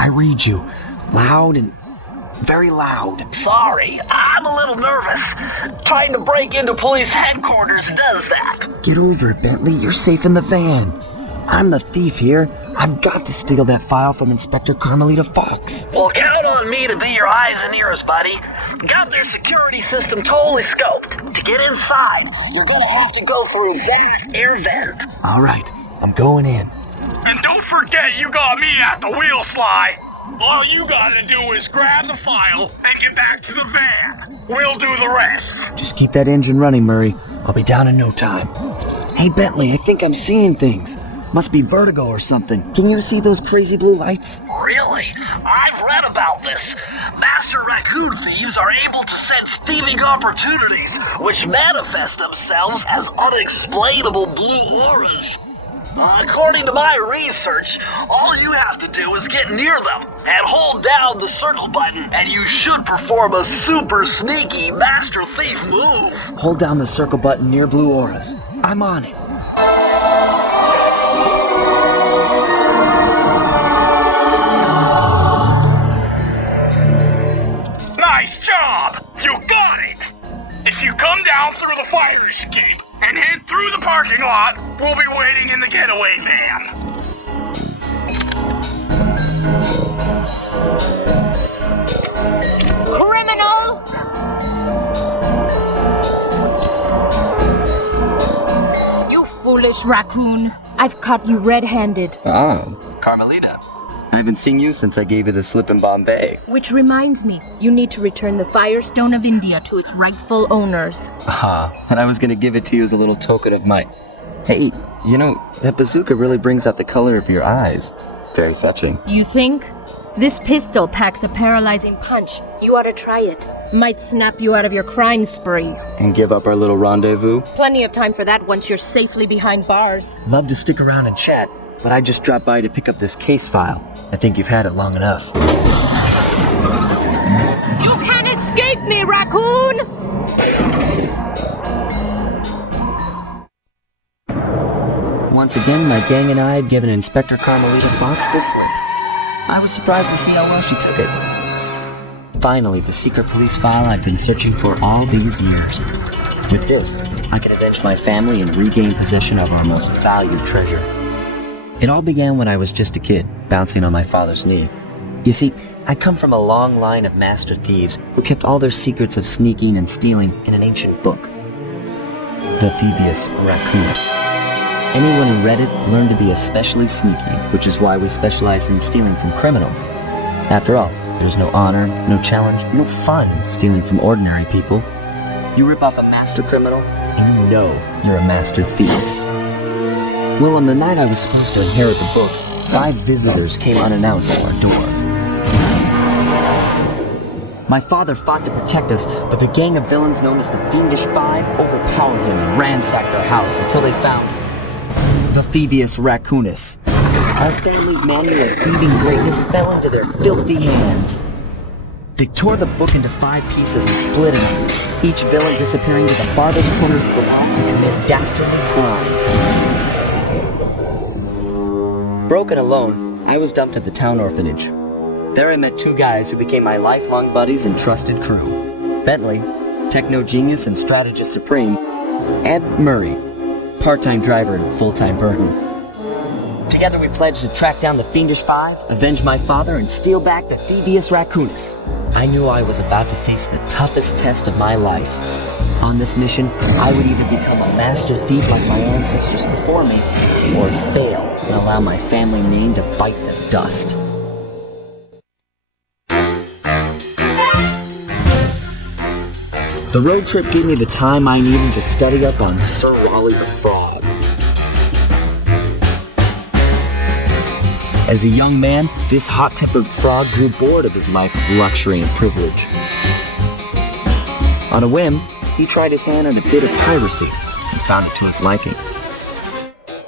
I read you. Loud and very loud. Sorry, I'm a little nervous. Trying to break into police headquarters does that. Get over it, Bentley. You're safe in the van. I'm the thief here. I've got to steal that file from Inspector Carmelita Fox. Well, count on me to be your eyes and ears, buddy. Got their security system totally scoped. To get inside, you're gonna have to go through that air vent. All right, I'm going in. And don't forget you got me at the wheel, Sly. All you gotta do is grab the file and get back to the van. We'll do the rest. Just keep that engine running, Murray. I'll be down in no time. Hey, Bentley, I think I'm seeing things. Must be vertigo or something. Can you see those crazy blue lights? Really? I've read about this. Master raccoon thieves are able to sense thieving opportunities, which manifest themselves as unexplainable blue auras. According to my research, all you have to do is get near them and hold down the circle button, and you should perform a super sneaky master thief move. Hold down the circle button near blue auras. I'm on it. Nice job! You got it! If you come down through the fire escape and head through the parking lot, we'll be waiting in the getaway van. Criminal! You foolish raccoon. I've caught you red-handed. Oh, Carmelita. I haven't seen you since I gave you the slip in Bombay. Which reminds me, you need to return the Firestone of India to its rightful owners. And I was gonna give it to you as a little token of my... Hey, you know, that bazooka really brings out the color of your eyes. Very fetching. You think? This pistol packs a paralyzing punch. You ought to try it. Might snap you out of your crime spree. And give up our little rendezvous? Plenty of time for that once you're safely behind bars. Love to stick around and chat, but I just dropped by to pick up this case file. I think you've had it long enough. You can't escape me, raccoon! Once again, my gang and I had given Inspector Carmelita Fox the slip. I was surprised to see how well she took it. Finally, the secret police file I've been searching for all these years. With this, I can avenge my family and regain possession of our most valued treasure. It all began when I was just a kid, bouncing on my father's knee. You see, I come from a long line of master thieves who kept all their secrets of sneaking and stealing in an ancient book. The Thievius Raccoonus. Anyone who read it learned to be especially sneaky, which is why we specialize in stealing from criminals. After all, there's no honor, no challenge, no fun stealing from ordinary people. You rip off a master criminal, and you know you're a master thief. Well, on the night I was supposed to inherit the book, 5 visitors came unannounced to our door. My father fought to protect us, but the gang of villains known as the Fiendish Five overpowered him and ransacked our house until they found the Thievius Raccoonus. Our family's manual of thieving greatness fell into their filthy hands. They tore the book into 5 pieces and split it, each villain disappearing to the farthest corners of the world to commit dastardly crimes. Broken alone, I was dumped at the town orphanage. There I met 2 guys who became my lifelong buddies and trusted crew. Bentley, techno genius and strategist supreme, and Murray, part-time driver and full-time burden. Together we pledged to track down the Fiendish Five, avenge my father, and steal back the Thievius Raccoonus. I knew I was about to face the toughest test of my life. On this mission, I would either become a master thief like my ancestors before me, or fail and allow my family name to bite the dust. The road trip gave me the time I needed to study up on Sir Wally the Frog. As a young man, this hot-tempered frog grew bored of his life of luxury and privilege. On a whim, he tried his hand at a bit of piracy and found it to his liking.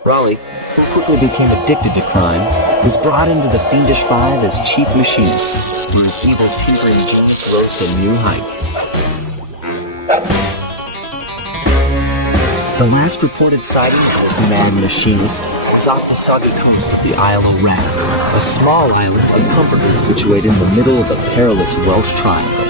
Raleigh, who quickly became addicted to crime, was brought into the Fiendish Five as chief machinist, where his evil tinkering genius rose to new heights. The last reported sighting of this mad machinist was off the soggy coast of the Isle of Rat, a small island uncomfortably situated in the middle of the perilous Welsh Triangle.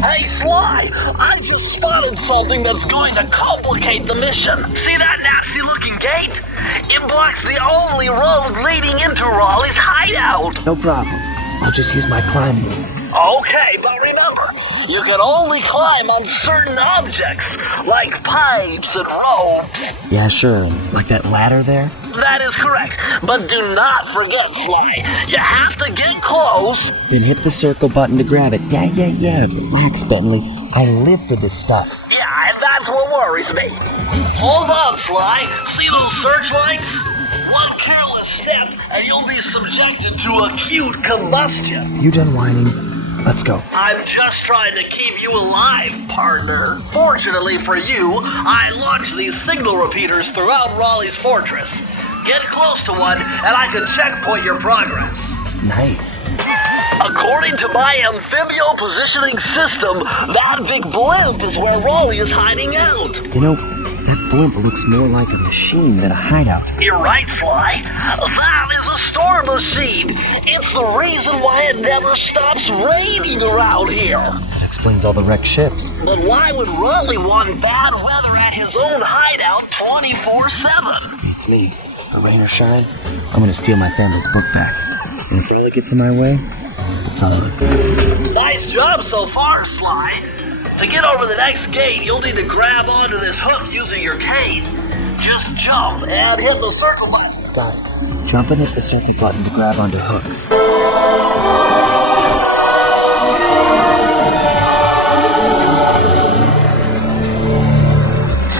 Hey, Sly, I just spotted something that's going to complicate the mission. See that nasty-looking gate? It blocks the only road leading into Raleigh's hideout. No problem. I'll just use my climb move. Okay, but remember, you can only climb on certain objects, like pipes and ropes. Yeah, sure. Like that ladder there? That is correct, but do not forget, Sly. You have to get close. Then hit the circle button to grab it. Yeah. Relax, Bentley. I live for this stuff. Yeah, and that's what worries me. Hold on, Sly. See those searchlights? One careless step, and you'll be subjected to acute combustion. You done whining? Let's go. I'm just trying to keep you alive, partner. Fortunately for you, I launched these signal repeaters throughout Raleigh's fortress. Get close to one, and I can checkpoint your progress. Nice. According to my amphibio positioning system, that big blimp is where Raleigh is hiding out. You know, that blimp looks more like a machine than a hideout. You're right, Sly. That is a storm machine. It's the reason why it never stops raining around here. Explains all the wrecked ships. But why would Raleigh want bad weather at his own hideout 24/7? It's me. Rain or shine, I'm gonna steal my family's book back. And if Raleigh gets in my way, it's on me. Nice job so far, Sly. To get over the next gate, you'll need to grab onto this hook using your cane. Just jump and hit the circle button. Got it. Jump and hit the circle button to grab onto hooks.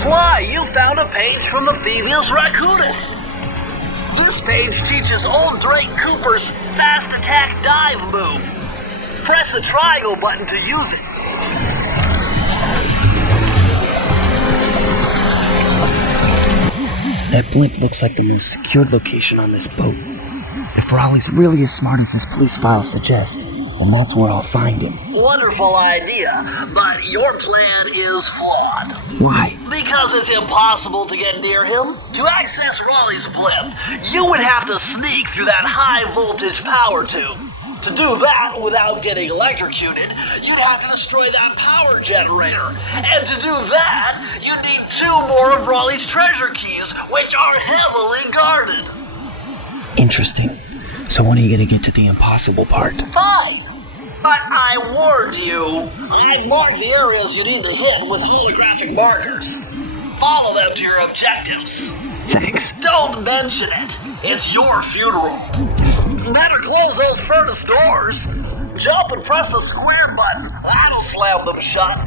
Sly, you found a page from the Thievius Raccoonus. This page teaches old Drake Cooper's fast attack dive move. Press the triangle button to use it. That blimp looks like the most secured location on this boat. If Raleigh's really as smart as his police files suggest, then that's where I'll find him. Wonderful idea, but your plan is flawed. Why? Because it's impossible to get near him. To access Raleigh's blimp, you would have to sneak through that high-voltage power tube. To do that without getting electrocuted, you'd have to destroy that power generator. And to do that, you'd need 2 more of Raleigh's treasure keys, which are heavily guarded. Interesting. So when are you gonna get to the impossible part? Fine. But I warned you. I marked the areas you need to hit with holographic markers. Follow them to your objectives. Thanks. Don't mention it. It's your funeral. Better close those furnace doors. Jump and press the square button. That'll slam them shut.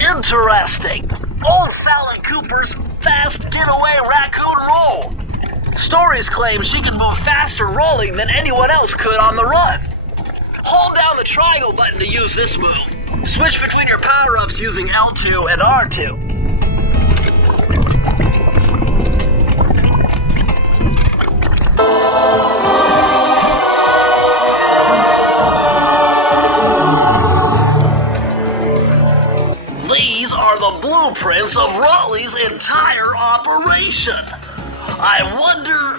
Interesting. Old Sally Cooper's fast getaway raccoon roll. Stories claim she can move faster rolling than anyone else could on the run. Hold down the triangle button to use this move. Switch between your power-ups using L2 and R2. These are the blueprints of Raleigh's entire operation. I wonder...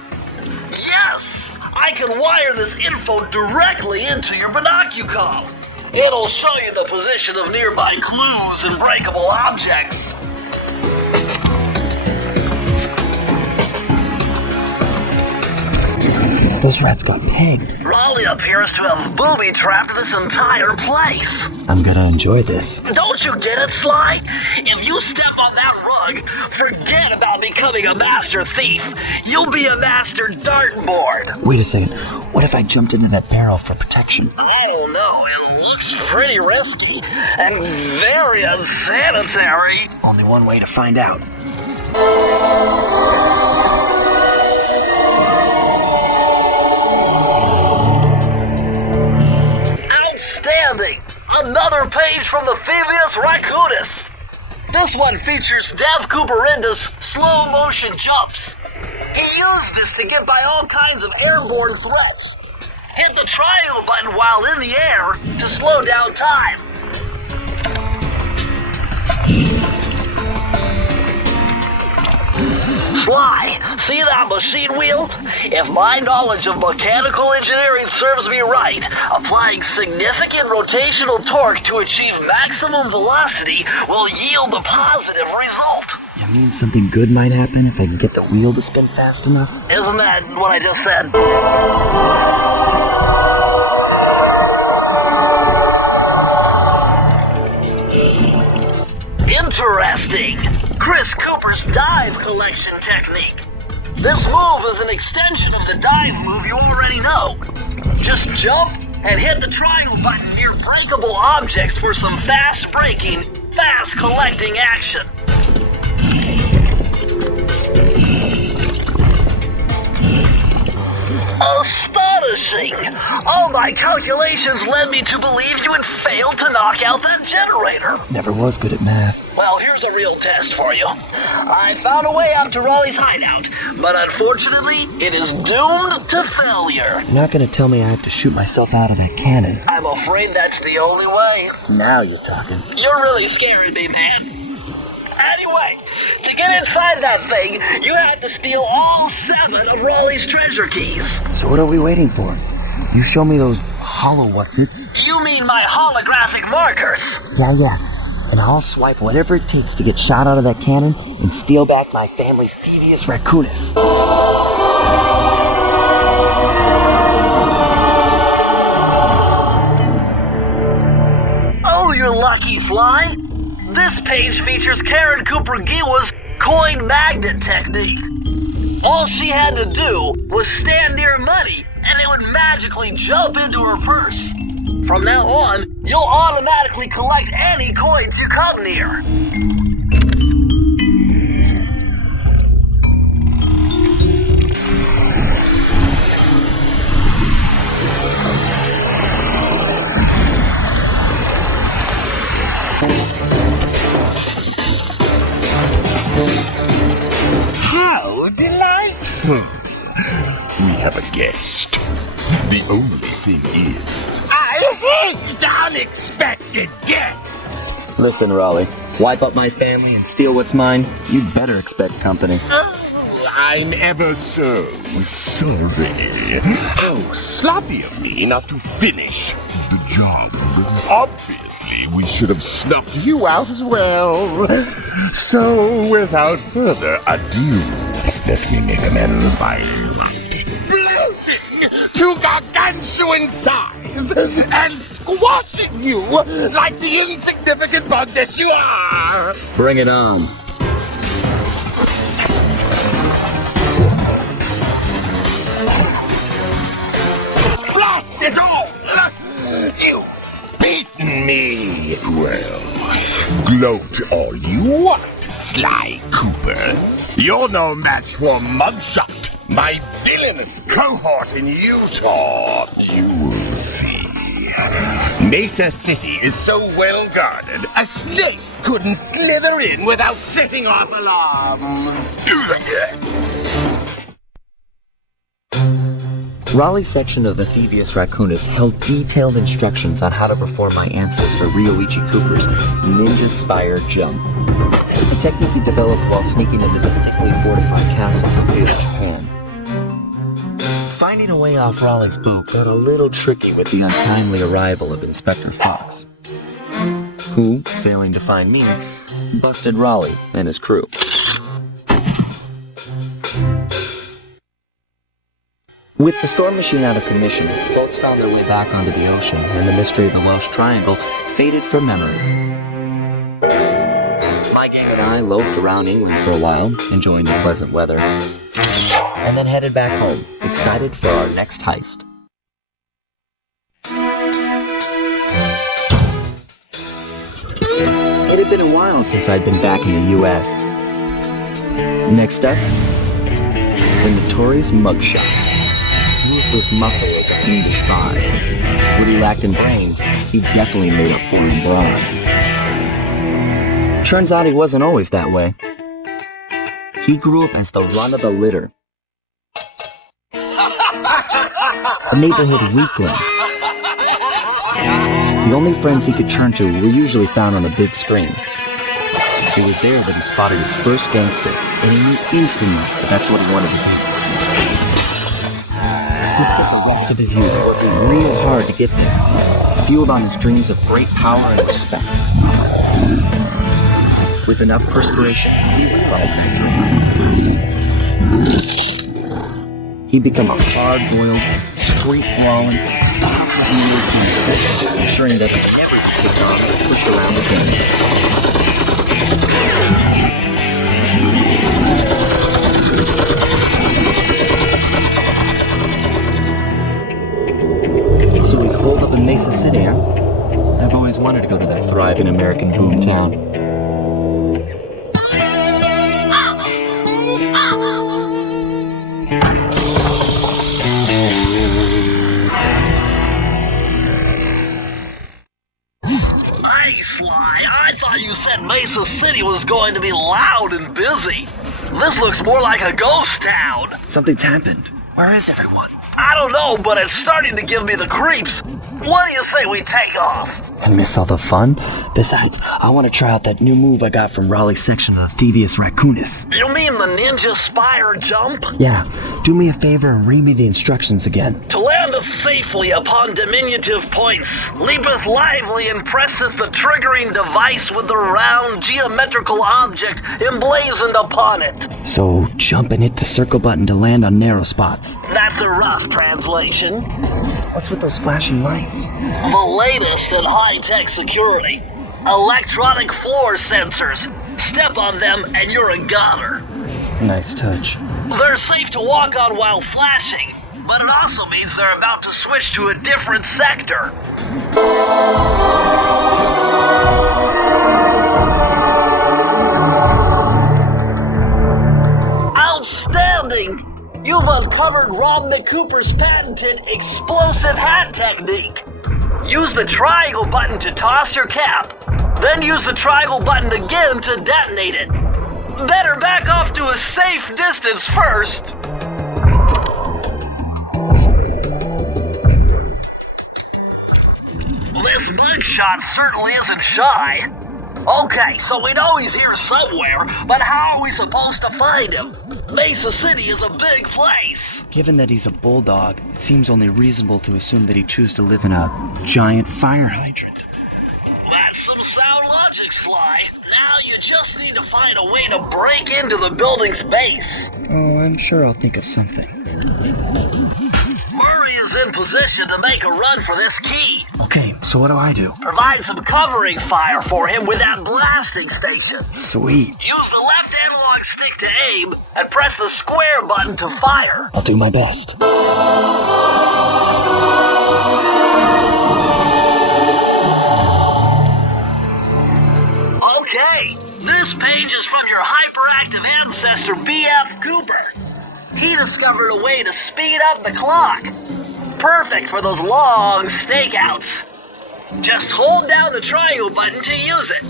Yes! I can wire this info directly into your binocucom. It'll show you the position of nearby clues and breakable objects. Those rats got pegged. Raleigh appears to have booby-trapped this entire place. I'm gonna enjoy this. Don't you get it, Sly? If you step on that rug, forget about becoming a master thief. You'll be a master dartboard. Wait a second. What if I jumped into that barrel for protection? I don't know. It looks pretty risky and very unsanitary. Only one way to find out. Outstanding! Another page from the Thievius Raccoonus. This one features Dev Cooperinda's slow motion jumps. He used this to get by all kinds of airborne threats. Hit the triangle button while in the air to slow down time. Sly, see that machine wheel? If my knowledge of mechanical engineering serves me right, applying significant rotational torque to achieve maximum velocity will yield a positive result. You mean something good might happen if I can get the wheel to spin fast enough? Isn't that what I just said? Interesting. Chris Cooper's dive collection technique. This move is an extension of the dive move you already know. Just jump and hit the triangle button near breakable objects for some fast braking, fast collecting action. Astonishing! All my calculations led me to believe you had failed to knock out that generator. Never was good at math. Well, here's a real test for you. I found a way out to Raleigh's hideout, but unfortunately, it is doomed to failure. You're not gonna tell me I have to shoot myself out of that cannon. I'm afraid that's the only way. Now you're talking. You're really scaring me, man. Anyway, to get inside that thing, you had to steal all 7 of Raleigh's treasure keys. So what are we waiting for? You show me those hollow what's-its? You mean my holographic markers? Yeah. And I'll swipe whatever it takes to get shot out of that cannon and steal back my family's Thievius Raccoonus. Oh, you're lucky, Sly. This page features Karen Cooper-Giwa's coin magnet technique. All she had to do was stand near money, and it would magically jump into her purse. From now on, you'll automatically collect any coins you come near. How delightful! We have a guest. The only thing is, I hate unexpected guests! Listen, Raleigh. Wipe up my family and steal what's mine? You'd better expect company. Oh, I'm ever so sorry. How sloppy of me not to finish the job. Obviously, we should have snuffed you out as well. So, without further ado, let me make amends by bloating to gargantuan size and squashing you like the insignificant bug that you are. Bring it on. Blast it all! You've beaten me. Well, gloat all you want, Sly Cooper. You're no match for Mugshot, my villainous cohort in Utah. You will see. Mesa City is so well guarded, a snake couldn't slither in without setting off alarms. Raleigh's section of the Thievius Raccoonus held detailed instructions on how to perform my ancestor Ryoichi Cooper's ninja-spire jump. A technique he developed while sneaking into the thickly fortified castles of feudal Japan. Finding a way off Raleigh's boat got a little tricky with the untimely arrival of Inspector Fox, who, failing to find me, busted Raleigh and his crew. With the storm machine out of commission, boats found their way back onto the ocean, and the mystery of the Welsh Triangle faded from memory. My gang and I loafed around England for a while, enjoying the pleasant weather, and then headed back home, excited for our next heist. It had been a while since I'd been back in the U.S. Next up, the notorious Mugshot. Ruthless muscle with a fiendish vibe. What he lacked in brains, he definitely made up for in brawn. Turns out he wasn't always that way. He grew up as the run of the litter. A neighborhood weakling. The only friends he could turn to were usually found on a big screen. It was there that he spotted his first gangster, and he knew instantly that that's what he wanted to do. He spent the rest of his youth working real hard to get there, fueled on his dreams of great power and respect. With enough perspiration, he realized that dream. He'd become a hard-boiled, street-brawling, tough-as-nails gangster, ensuring that everyone could come and push around the game. So he's holed up in Mesa City, huh? I've always wanted to go to that thriving American boom town. Hey, Sly, I thought you said Mesa City was going to be loud and busy. This looks more like a ghost town. Something's happened. Where is everyone? I don't know, but it's starting to give me the creeps. What do you say we take off? I miss all the fun. Besides, I want to try out that new move I got from Raleigh's section of the Thievius Raccoonus. You mean the ninja spire jump? Yeah, do me a favor and read me the instructions again. To landeth safely upon diminutive points, leapeth lively and presseth the triggering device with the round geometrical object emblazoned upon it. So, jump and hit the circle button to land on narrow spots. That's a rough translation. What's with those flashing lights? The latest in high-tech security. Electronic floor sensors. Step on them and you're a goner. Nice touch. They're safe to walk on while flashing, but it also means they're about to switch to a different sector. Outstanding! You've uncovered Rob McCooper's patented explosive hat technique. Use the triangle button to toss your cap, then use the triangle button again to detonate it. Better back off to a safe distance first. This mugshot certainly isn't shy. Okay, so we know he's here somewhere, but how are we supposed to find him? Mesa City is a big place. Given that he's a bulldog, it seems only reasonable to assume that he'd choose to live in a giant fire hydrant. That's some sound logic, Sly. Now you just need to find a way to break into the building's base. Oh, I'm sure I'll think of something. Murray is in position to make a run for this key. Okay, so what do I do? Provide some covering fire for him with that blasting station. Sweet. Use the left analog stick to aim and press the square button to fire. I'll do my best. Okay, this page is from your hyperactive ancestor, B.F. Cooper. He discovered a way to speed up the clock. Perfect for those long stakeouts. Just hold down the triangle button to use it.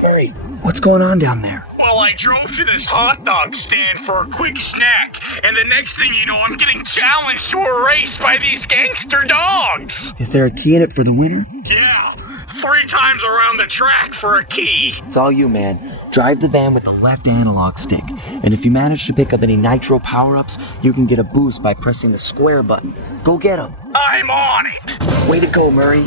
Hey, what's going on down there? Well, I drove to this hot dog stand for a quick snack, and the next thing you know, I'm getting challenged to a race by these gangster dogs. Is there a key in it for the winner? Yeah, 3 times around the track for a key. It's all you, man. Drive the van with the left analog stick, and if you manage to pick up any nitro power-ups, you can get a boost by pressing the square button. Go get them. I'm on it. Way to go, Murray.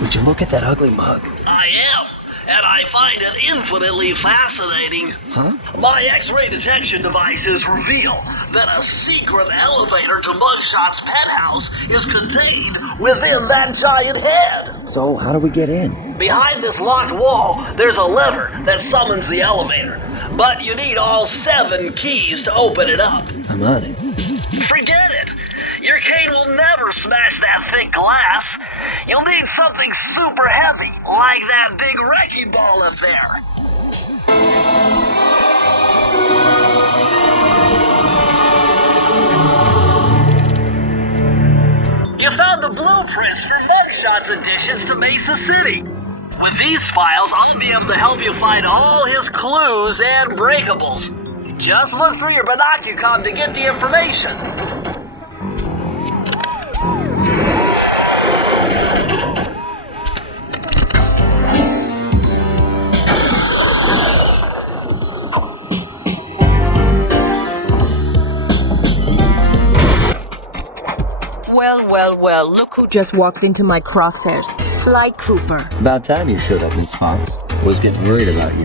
Would you look at that ugly mug? I am, and I find it infinitely fascinating. Huh? My X-ray detection devices reveal that a secret elevator to Mugshot's penthouse is contained within that giant head. So, how do we get in? Behind this locked wall, there's a lever that summons the elevator. But you need all 7 keys to open it up. I'm on it. Forget it! Your cane will never smash that thick glass. You'll need something super heavy, like that big wrecking ball up there. press for mugshots additions to Mesa City. With these files, I'll be able to help you find all his clues and breakables. Just look through your binocucom to get the information. Well, look who just walked into my crosshairs. Sly Cooper. About time you showed up, Miss Fox. Was getting worried about you.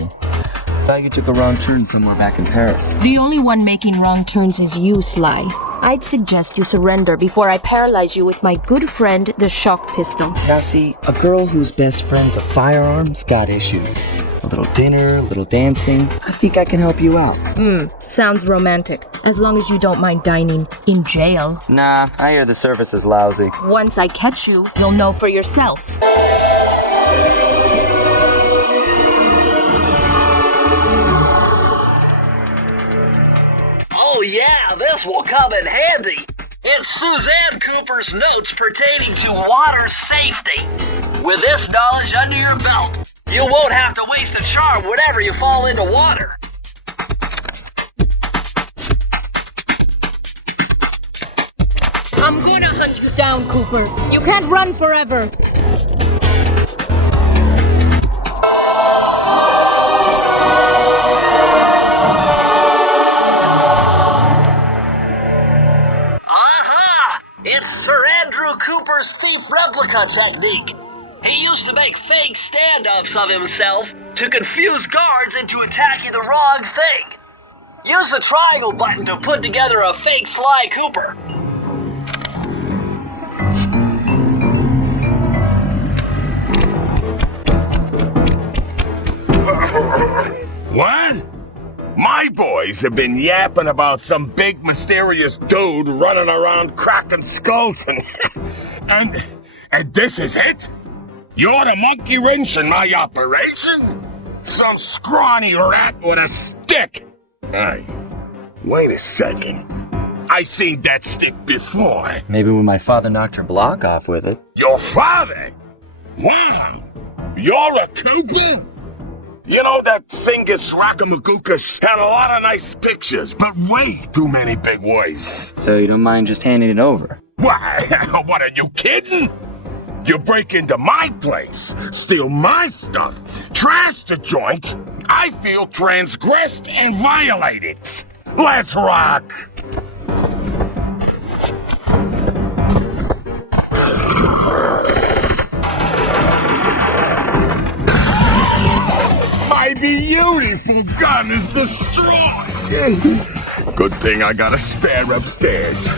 Thought you took a wrong turn somewhere back in Paris. The only one making wrong turns is you, Sly. I'd suggest you surrender before I paralyze you with my good friend, the shock pistol. Now see, a girl whose best friend's a firearm's got issues. A little dinner, a little dancing. I think I can help you out. Sounds romantic. As long as you don't mind dining in jail. Nah, I hear the service is lousy. Once I catch you, you'll know for yourself. Oh yeah, this will come in handy. It's Suzanne Cooper's notes pertaining to water safety. With this knowledge under your belt, you won't have to waste a charm whenever you fall into water. I'm gonna hunt you down, Cooper. You can't run forever. It's Sir Andrew Cooper's thief replica technique. He used to make fake stand-ups of himself to confuse guards into attacking the wrong thing. Use the triangle button to put together a fake Sly Cooper. What? My boys have been yapping about some big mysterious dude running around cracking skulls and this is it? You're the monkey wrench in my operation? Some scrawny rat with a stick. Hey, wait a second. I seen that stick before. Maybe when my father knocked her block off with it. Your father? Wow. You're a Cooper? You know, that Thievius Raccoonus had a lot of nice pictures, but way too many big words. So you don't mind just handing it over? What? What, are you kidding? You break into my place, steal my stuff, trash the joint. I feel transgressed and violated. Let's rock! My beautiful gun is destroyed! Good thing I got a spare upstairs.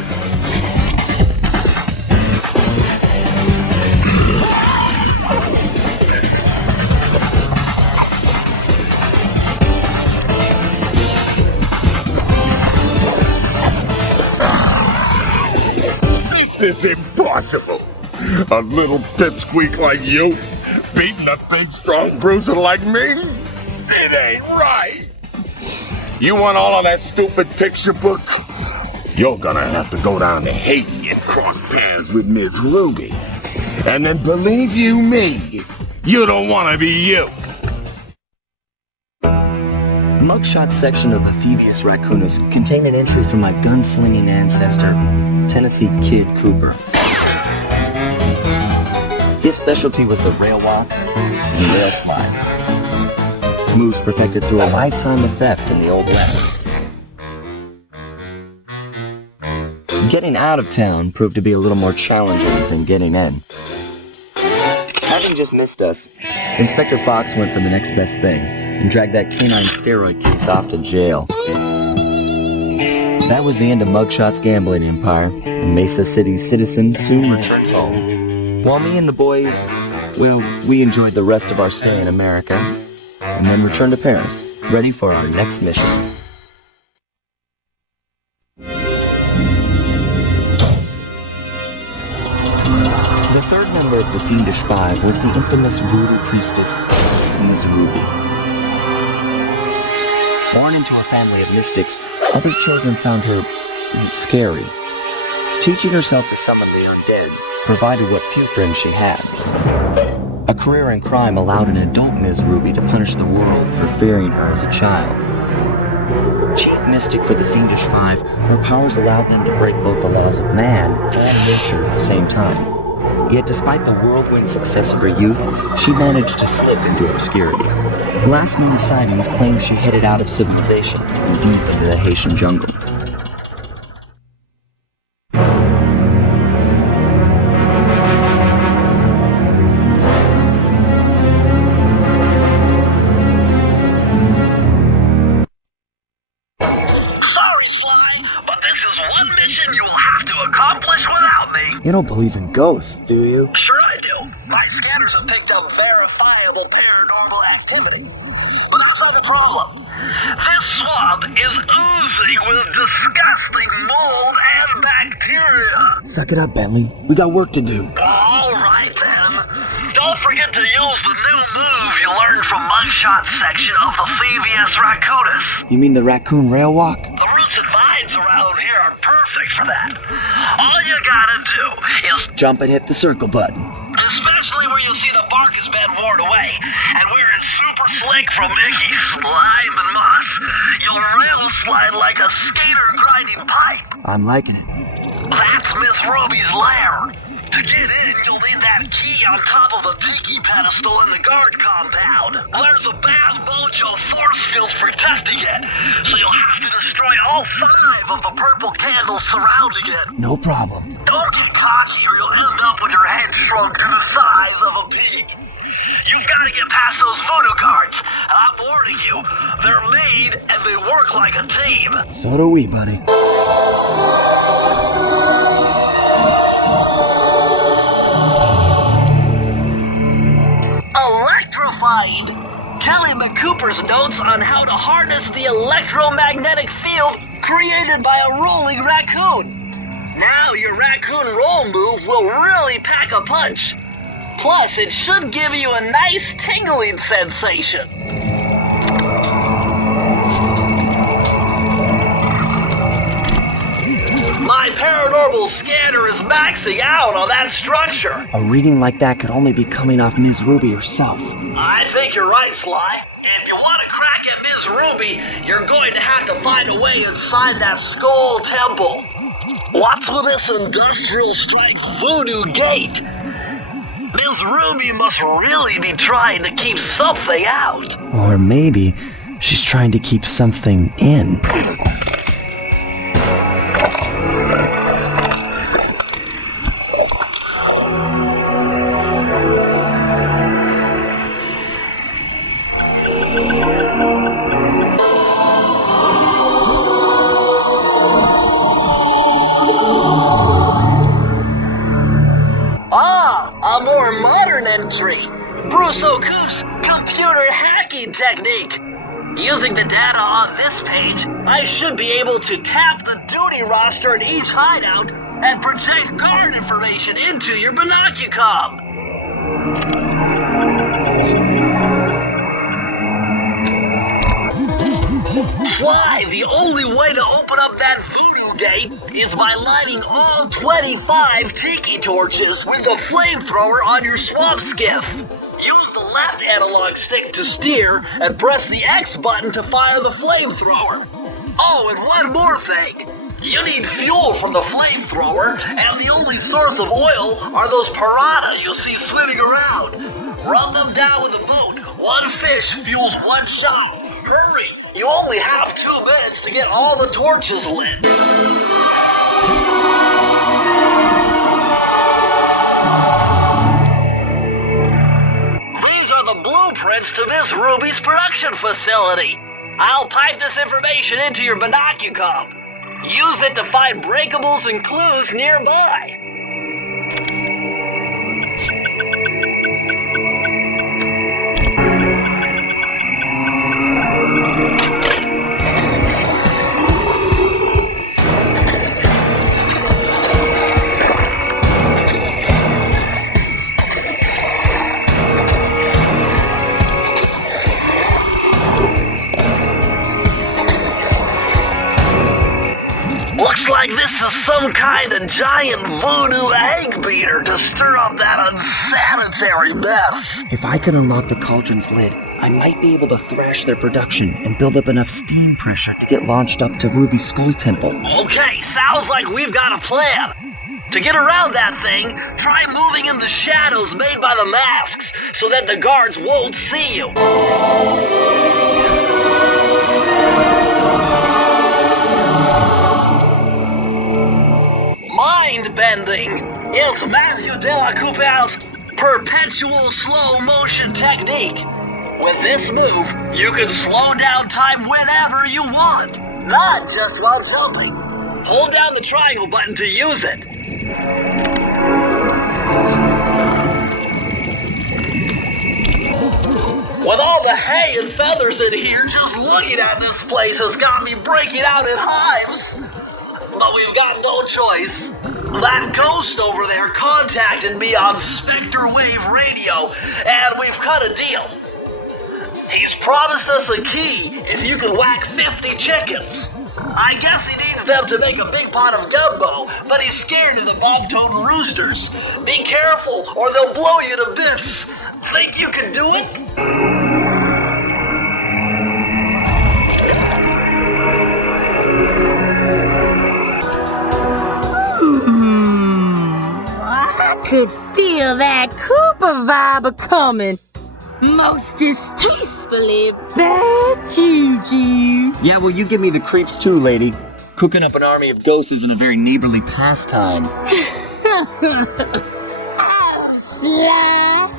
This is impossible. A little pipsqueak like you beating a big, strong bruiser like me? It ain't right. You want all of that stupid picture book? You're gonna have to go down to Haiti and cross paths with Miss Ruby. And then believe you me, you don't want to be you. Mugshot section of the Thievius Raccoonus contained an entry from my gunslinging ancestor, Tennessee Kid Cooper. His specialty was the rail walk and rail slide. Moves perfected through a lifetime of theft in the Old West. Getting out of town proved to be a little more challenging than getting in. Having just missed us, Inspector Fox went for the next best thing and dragged that canine steroid case off to jail. That was the end of Mugshot's gambling empire, and Mesa City's citizens soon returned home. While me and the boys, well, we enjoyed the rest of our stay in America, and then returned to Paris, ready for our next mission. The third member of the Fiendish Five was the infamous voodoo priestess, Miss Ruby. Born into a family of mystics, other children found her scary. Teaching herself to summon the undead provided what few friends she had. A career in crime allowed an adult Ms. Ruby to punish the world for fearing her as a child. Chief mystic for the Fiendish Five, her powers allowed them to break both the laws of man and nature at the same time. Yet despite the whirlwind success of her youth, she managed to slip into obscurity. Last known sightings claim she headed out of civilization and deep into the Haitian jungle. Sorry, Sly, but this is one mission you will have to accomplish without me. You don't believe in ghosts, do you? Sure I do. My scanners have picked up verifiable paranormal activity. But this is not the problem. This swamp is oozing with disgusting mold and bacteria. Suck it up, Bentley. We got work to do. All right, then. Don't forget to use the new move you learned from Mugshot's section of the Thievius Raccoonus. You mean the raccoon rail walk? The roots and vines around here are perfect for that. All you gotta do is Jump and hit the circle button. especially where you see the bark has been worn away, and where it's super slick from icky slime and moss. You'll rail slide like a skater grinding pipe. I'm liking it. That's Miss Ruby's lair. To get in, you'll need that key on top of the tiki pedestal in the guard compound. There's a bad mojo force field protecting it, so you'll have to destroy all 5 of the purple candles surrounding it. No problem. Don't get cocky or you'll end up with your head shrunk to the size of a pig. You've got to get past those voodoo guards, and I'm warning you, they're mean and they work like a team. So do we, buddy. Electrified! Kelly McCooper's notes on how to harness the electromagnetic field created by a rolling raccoon. Now your raccoon roll move will really pack a punch. Plus, it should give you a nice tingling sensation. My paranormal scanner is maxing out on that structure. A reading like that could only be coming off Ms. Ruby herself. I think you're right, Sly. And if you want to crack at Ms. Ruby, you're going to have to find a way inside that skull temple. What's with this industrial strike voodoo gate? Ms. Ruby must really be trying to keep something out. Or maybe she's trying to keep something in. A more modern entry. Bruce O'Coof's computer hacking technique. Using the data on this page, I should be able to tap the duty roster in each hideout and project guard information into your binocucom. Fly, the only way to open up that voodoo gate is by lighting all 25 tiki torches with the flamethrower on your swamp skiff. Use the left analog stick to steer and press the X button to fire the flamethrower. Oh, and one more thing. You need fuel from the flamethrower, and the only source of oil are those piranha you see swimming around. Run them down with a boat. One fish fuels one shot. Hurry! You only have 2 minutes to get all the torches lit. These are the blueprints to Miss Ruby's production facility. I'll pipe this information into your binocucom. Use it to find breakables and clues nearby. Looks like this is some kind a giant voodoo egg beater to stir up that unsanitary mess. If I could unlock the cauldron's lid, I might be able to thrash their production and build up enough steam pressure to get launched up to Ruby's skull temple. Okay, sounds like we've got a plan. To get around that thing, try moving in the shadows made by the masks so that the guards won't see you. Mind bending. It's Matthew De La Coupe's perpetual slow motion technique. With this move, you can slow down time whenever you want, not just while jumping. Hold down the triangle button to use it. With all the hay and feathers in here, just looking at this place has got me breaking out in hives. But we've got no choice. That ghost over there contacted me on Spectre Wave Radio, and we've cut a deal. He's promised us a key if you can whack 50 chickens. I guess he needs them to make a big pot of gumbo, but he's scared of the bob-toed roosters. Be careful, or they'll blow you to bits. Think you can do it? I could feel that Cooper vibe a-coming. Most distastefully bad juju. Yeah, well, you give me the creeps too, lady. Cooking up an army of ghosts isn't a very neighborly pastime. Oh, Sly.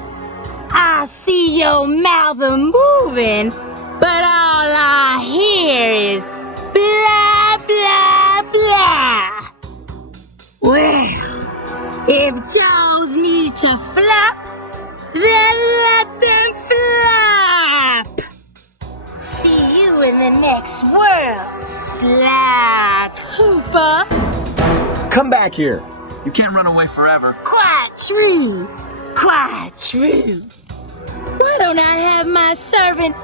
I see your mouth moving, but all I hear is blah, blah, blah. Well, if jaws need to flop, then let them flop. See you in the next world, Sly Cooper. Come back here. You can't run away forever. Quite true. Quite true. Why don't I have my servant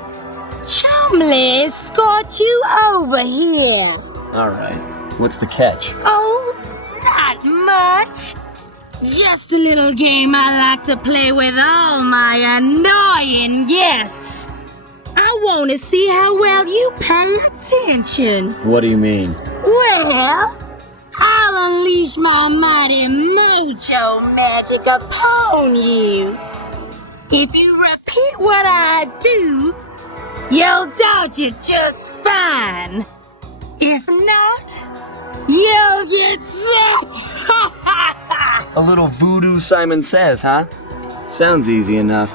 Chumley escort you over here? All right. What's the catch? Oh, not much. Just a little game I like to play with all my annoying guests. I want to see how well you pay attention. What do you mean? Well, I'll unleash my mighty mojo magic upon you. If you repeat what I do, you'll dodge it just fine. If not, you'll get set. A little voodoo Simon Says, huh? Sounds easy enough.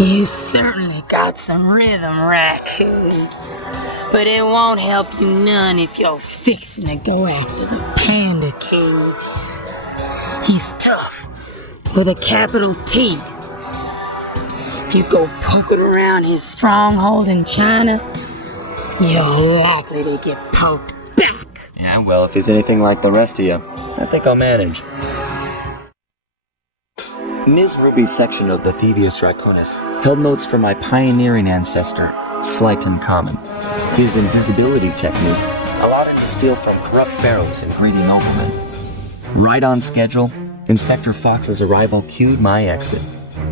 You certainly got some rhythm, Raccoon. But it won't help you none if you're fixing to go after the Panda King. He's tough, with a capital T. If you go poking around his stronghold in China, you're likely to get poked back. Yeah, well, if he's anything like the rest of you, I think I'll manage. Ms. Ruby's section of the Thievius Raccoonus held notes from my pioneering ancestor, Slight and Common. His invisibility technique allowed him to steal from corrupt pharaohs and greedy noblemen. Right on schedule, Inspector Fox's arrival cued my exit.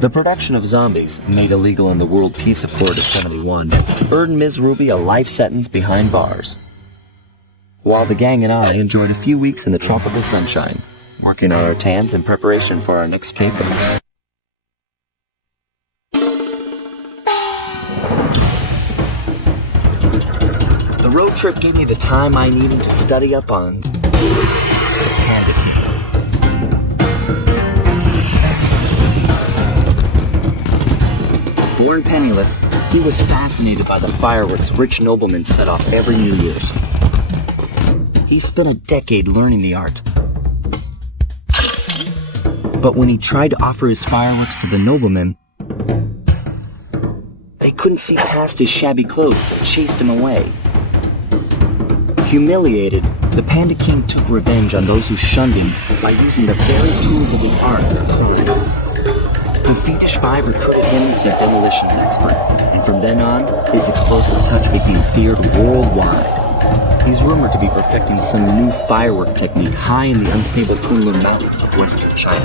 The production of zombies, made illegal in the World Peace Accord of 71, earned Ms. Ruby a life sentence behind bars. While the gang and I enjoyed a few weeks in the tropical sunshine, working on our tans in preparation for our next caper. The road trip gave me the time I needed to study up on Panda King. Born penniless, he was fascinated by the fireworks rich noblemen set off every New Year's. He spent a decade learning the art. But when he tried to offer his fireworks to the noblemen, they couldn't see past his shabby clothes and chased him away. Humiliated, the Panda King took revenge on those who shunned him by using the very tools of his art for crime. The Fiendish Five recruited him as their demolitions expert, and from then on, his explosive touch became feared worldwide. He's rumored to be perfecting some new firework technique high in the unstable Kunlun Mountains of western China.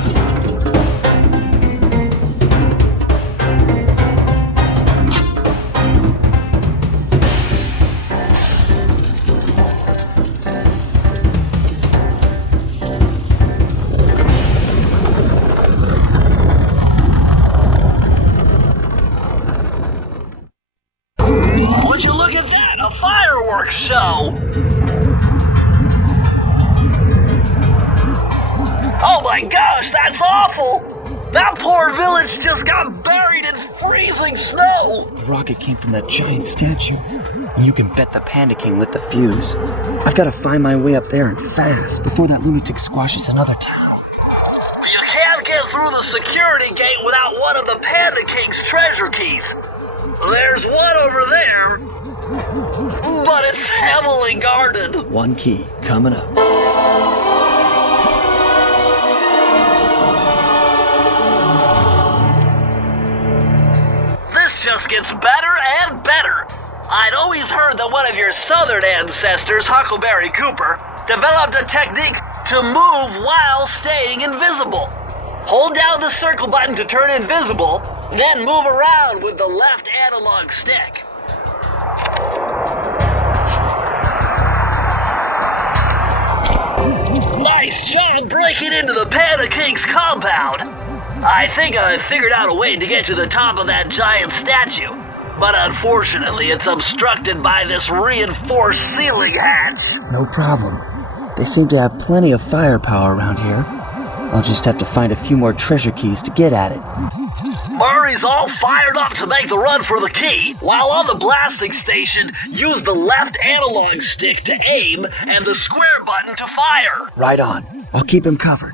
Would you look at that? A fireworks show! Oh my gosh, that's awful! That poor village just got buried in freezing snow! The rocket came from that giant statue, and you can bet the Panda King lit the fuse. I've got to find my way up there and fast before that lunatic squashes another town. You can't get through the security gate without one of the Panda King's treasure keys. There's one over there, but it's heavily guarded. One key coming up. This just gets better and better. I'd always heard that one of your southern ancestors, Huckleberry Cooper, developed a technique to move while staying invisible. Hold down the circle button to turn invisible, then move around with the left analog stick. Nice job breaking into the Panda King's compound. I think I figured out a way to get to the top of that giant statue, but unfortunately it's obstructed by this reinforced ceiling hatch. No problem. They seem to have plenty of firepower around here. I'll just have to find a few more treasure keys to get at it. Murray's all fired up to make the run for the key. While on the blasting station, use the left analog stick to aim and the square button to fire. Right on. I'll keep him covered.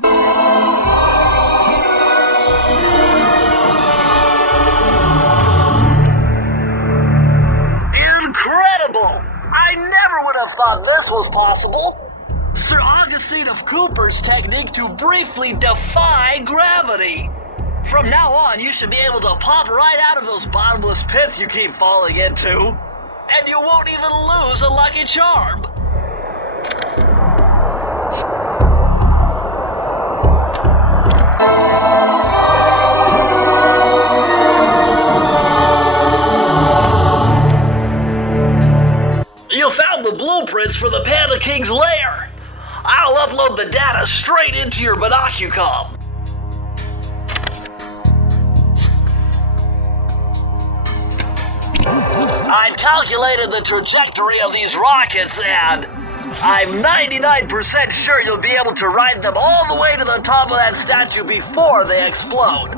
Incredible! I never would have thought this was possible. Sir Augustine of Cooper's technique to briefly defy gravity. From now on, you should be able to pop right out of those bottomless pits you keep falling into. And you won't even lose a lucky charm. You found the blueprints for the Panda King's lair. I'll upload the data straight into your binocucom. I've calculated the trajectory of these rockets and I'm 99% sure you'll be able to ride them all the way to the top of that statue before they explode.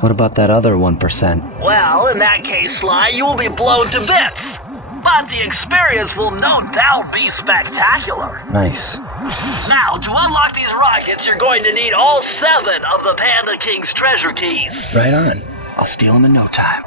What about that other 1%? Well, in that case, Sly, you will be blown to bits. But the experience will no doubt be spectacular. Nice. Now, to unlock these rockets, you're going to need all 7 of the Panda King's treasure keys. Right on. I'll steal them in no time.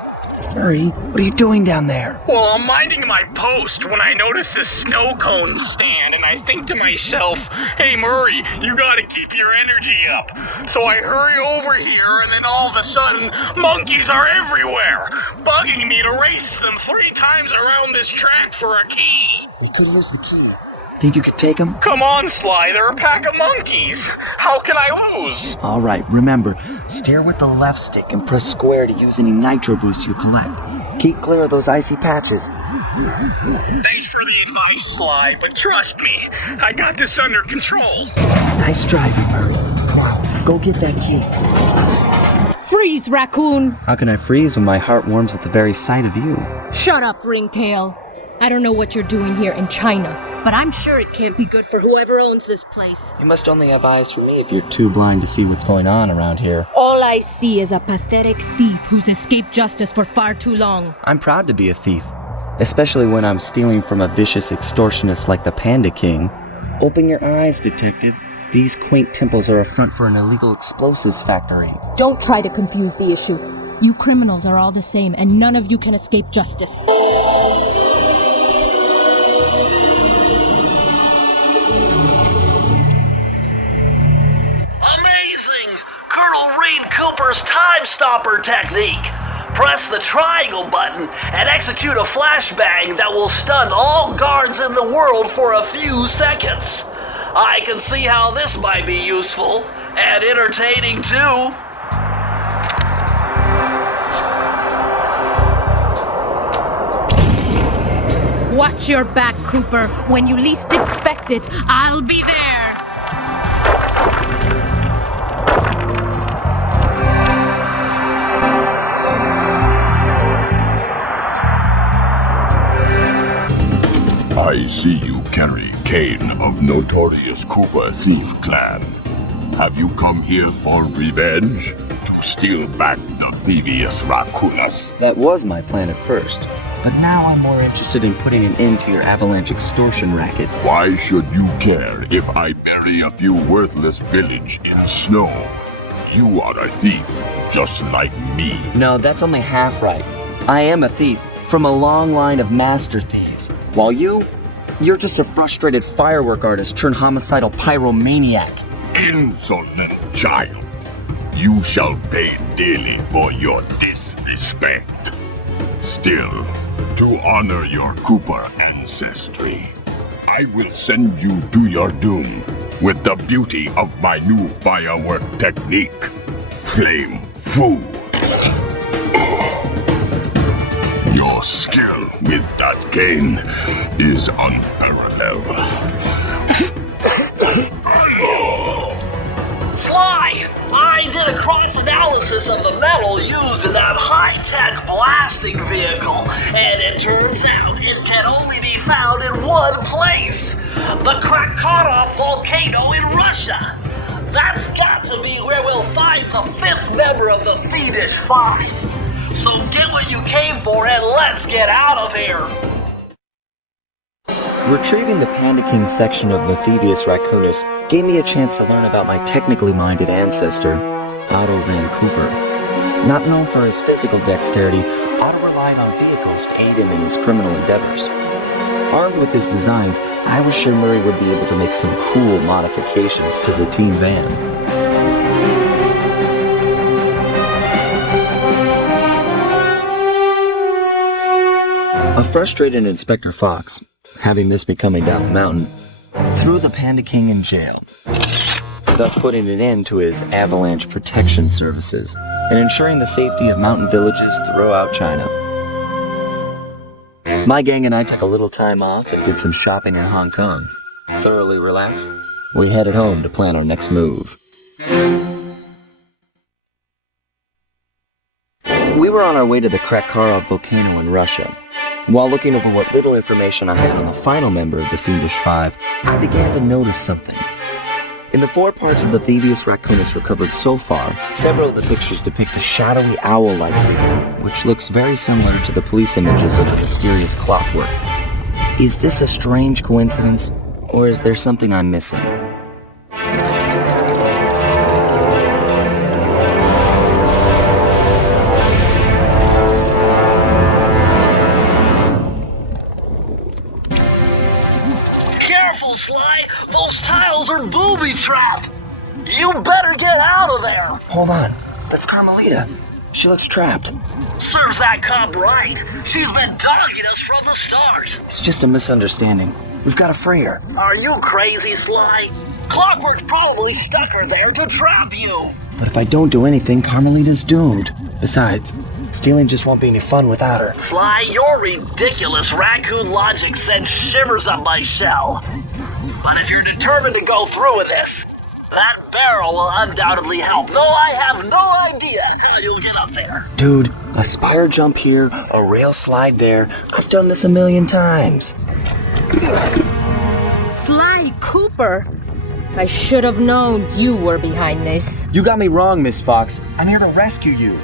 Murray, what are you doing down there? Well, I'm minding my post when I notice this snow cone stand, and I think to myself, hey Murray, you gotta keep your energy up. So I hurry over here, and then all of a sudden, monkeys are everywhere, bugging me to race them 3 times around this track for a key. We could use the key. Think you could take them? Come on, Sly, they're a pack of monkeys. How can I lose? All right, remember, steer with the left stick and press square to use any nitro boosts you collect. Keep clear of those icy patches. Thanks for the advice, Sly, but trust me, I got this under control. Nice driving, Murray. Come on, go get that key. Freeze, raccoon! How can I freeze when my heart warms at the very sight of you? Shut up, Ringtail. I don't know what you're doing here in China, but I'm sure it can't be good for whoever owns this place. You must only have eyes for me if you're too blind to see what's going on around here. All I see is a pathetic thief who's escaped justice for far too long. I'm proud to be a thief, especially when I'm stealing from a vicious extortionist like the Panda King. Open your eyes, detective. These quaint temples are a front for an illegal explosives factory. Don't try to confuse the issue. You criminals are all the same, and none of you can escape justice. Cooper's Time Stopper technique. Press the triangle button and execute a flashbang that will stun all guards in the world for a few seconds. I can see how this might be useful and entertaining too. Watch your back, Cooper. When you least expect it, I'll be there. I see you carry Kane of Notorious Cooper Thief Clan. Have you come here for revenge? To steal back the Thievius Raccoonus? That was my plan at first, but now I'm more interested in putting an end to your avalanche extortion racket. Why should you care if I bury a few worthless village in snow? You are a thief, just like me. No, that's only half right. I am a thief from a long line of master thieves, while you're just a frustrated firework artist turned homicidal pyromaniac. Insolent child. You shall pay dearly for your disrespect. Still, to honor your Cooper ancestry, I will send you to your doom with the beauty of my new firework technique, Flame Foo. Your skill with that cane is unparalleled. Sly, I did a cross-analysis of the metal used in that high-tech blasting vehicle, and it turns out it can only be found in one place, the Krakatoa volcano in Russia. That's got to be where we'll find the 5th member of the Thievius 5. So get what you came for and let's get out of here! Retrieving the Panda King section of the Thievius Raccoonus gave me a chance to learn about my technically minded ancestor, Otto Van Cooper. Not known for his physical dexterity, Otto relied on vehicles to aid him in his criminal endeavors. Armed with his designs, I was sure Murray would be able to make some cool modifications to the team van. A frustrated Inspector Fox, having missed me coming down the mountain, threw the Panda King in jail, thus putting an end to his avalanche protection services and ensuring the safety of mountain villages throughout China. My gang and I took a little time off and did some shopping in Hong Kong. Thoroughly relaxed, we headed home to plan our next move. We were on our way to the Krakatoa volcano in Russia. While looking over what little information I had on the final member of the Fiendish Five, I began to notice something. In the 4 parts of the Thievius Raccoonus recovered so far, several of the pictures depict a shadowy owl-like figure, which looks very similar to the police images of the mysterious clockwork. Is this a strange coincidence, or is there something I'm missing? Careful, Sly! Those tiles are booby-trapped! You better get out of there! Hold on, that's Carmelita. She looks trapped. Serves that cop right. She's been dogging us from the start. It's just a misunderstanding. We've got to free her. Are you crazy, Sly? Clockwork's probably stuck her there to trap you. But if I don't do anything, Carmelita's doomed. Besides, stealing just won't be any fun without her. Sly, your ridiculous raccoon logic sends shivers up my shell. But if you're determined to go through with this, that barrel will undoubtedly help, though I have no idea how you'll get up there. Dude, a spire jump here, a rail slide there. I've done this 1,000,000 times. Sly Cooper! I should have known you were behind this. You got me wrong, Miss Fox. I'm here to rescue you.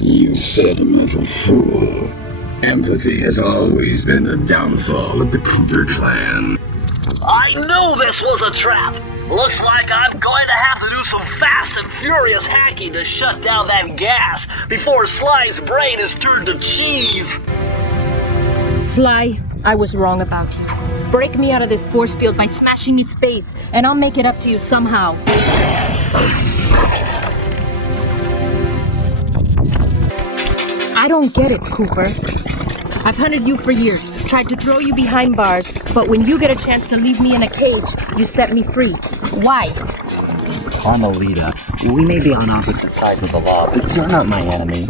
You silly little fool. Empathy has always been the downfall of the Cooper clan. I knew this was a trap. Looks like I'm going to have to do some fast and furious hacking to shut down that gas before Sly's brain is turned to cheese. Sly, I was wrong about you. Break me out of this force field by smashing its base, and I'll make it up to you somehow. I don't get it, Cooper. I've hunted you for years, tried to throw you behind bars, but when you get a chance to leave me in a cage, you set me free. Why? Carmelita, we may be on opposite sides of the law, but you're not my enemy.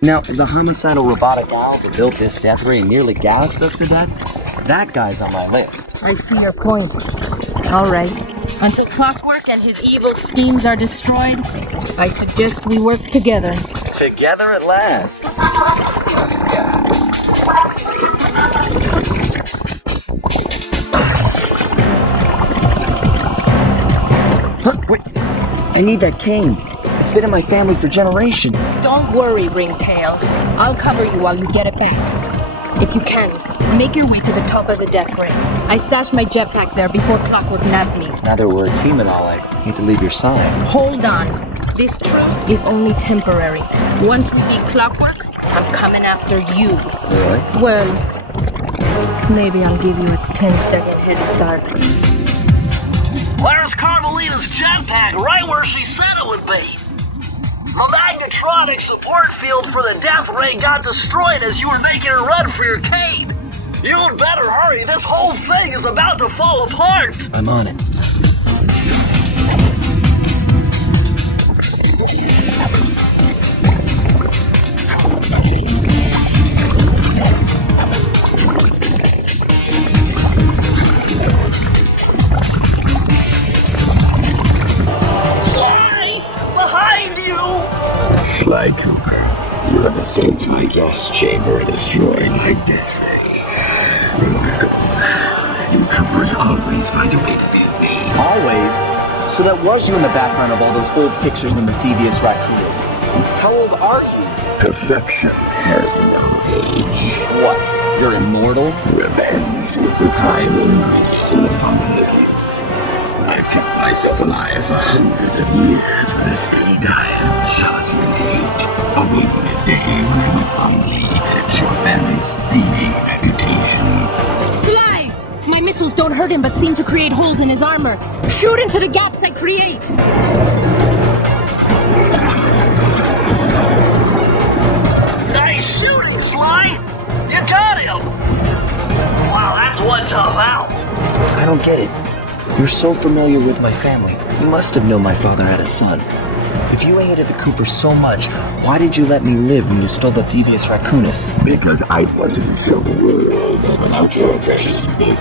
Now, the homicidal robotic owl who built this death ray and nearly gassed us to death, that guy's on my list. I see your point. All right. Until Clockwork and his evil schemes are destroyed, I suggest we work together. Together at last. Huh, wait. I need that cane. It's been in my family for generations. Don't worry, Ringtail. I'll cover you while you get it back. If you can, make your way to the top of the death ray. I stashed my jetpack there before Clockwork nabbed me. Now that we're a team and all, I need to leave your side. Hold on. This truce is only temporary. Once we beat Clockwork, I'm coming after you. Really? Well, maybe I'll give you a 10-second head start. There's Carmelita's jetpack right where she said it would be. The magnetronic support field for the death ray got destroyed as you were making a run for your cane. You'd better hurry. This whole thing is about to fall apart. I'm on it. Sly Cooper, you have escaped my gas chamber and destroyed my death ray. Remarkable. You Coopers always find a way to beat me. Always? So that was you in the background of all those old pictures in the Thievius Raccoonus. How old are you? Perfection has no age. What? You're immortal? Revenge is the prime ingredient in the fundamentals. I've kept myself alive for hundreds of years with a steady diet of jealousy and hate. Always midday when I went hungry, eclipse your family's thieving reputation. Sly! My missiles don't hurt him but seem to create holes in his armor. Shoot into the gaps I create! Nice shooting, Sly! You got him! Wow, that's one tough out. I don't get it. You're so familiar with my family. You must have known my father had a son. If you hated the Coopers so much, why did you let me live when you stole the Thievius Raccoonus? Because I wanted to show the world that without your precious book,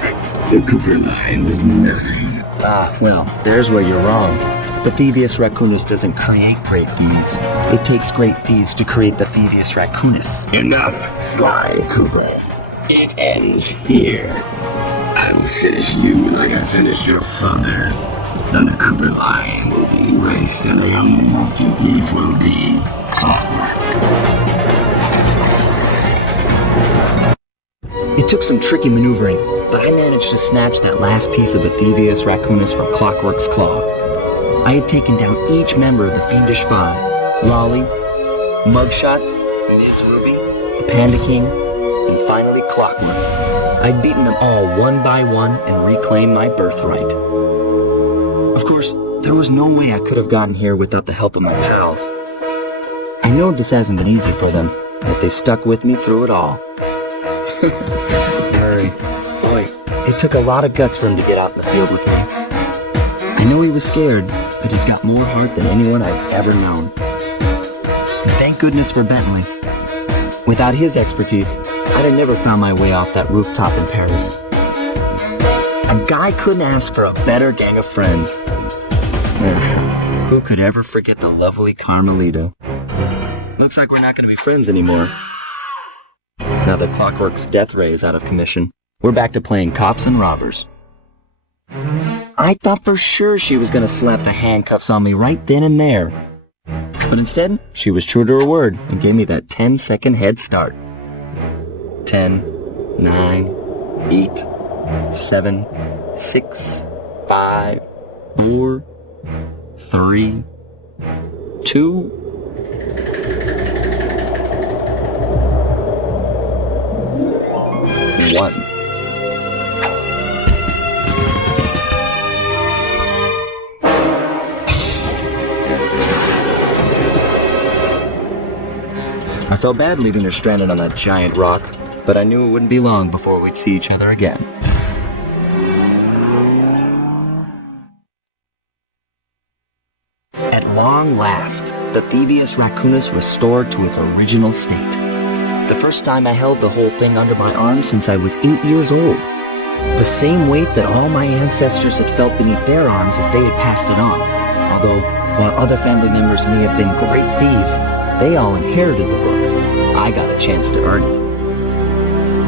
the Cooper line was nothing. Ah, well, there's where you're wrong. The Thievius Raccoonus doesn't create great thieves. It takes great thieves to create the Thievius Raccoonus. Enough, Sly Cooper. It ends here. I'll finish you like I finished your father. Then the Cooper line will be erased and the young master thief will be caught. It took some tricky maneuvering, but I managed to snatch that last piece of the Thievius Raccoonus from Clockwork's claw. I had taken down each member of the Fiendish Five: Lolly, Mugshot, Ms. Ruby, the Panda King, and finally Clockwork. I'd beaten them all one by one and reclaimed my birthright. Of course, there was no way I could have gotten here without the help of my pals. I know this hasn't been easy for them, but they stuck with me through it all. Murray, boy, it took a lot of guts for him to get out in the field with me. I know he was scared, but he's got more heart than anyone I've ever known. And thank goodness for Bentley. Without his expertise, I'd have never found my way off that rooftop in Paris. A guy couldn't ask for a better gang of friends. Yes. Who could ever forget the lovely Carmelita? Looks like we're not going to be friends anymore. Now that Clockwork's death ray is out of commission, we're back to playing cops and robbers. I thought for sure she was going to slap the handcuffs on me right then and there. But instead, she was true to her word and gave me that 10-second head start. 10, 9, 8, 7, 6, 5, 4, 3, 2, 1. I felt bad leaving her stranded on that giant rock, but I knew it wouldn't be long before we'd see each other again. At long last, the Thievius Raccoonus restored to its original state. The first time I held the whole thing under my arm since I was 8 years old. The same weight that all my ancestors had felt beneath their arms as they had passed it on. Although, while other family members may have been great thieves, they all inherited the book. I got a chance to earn it.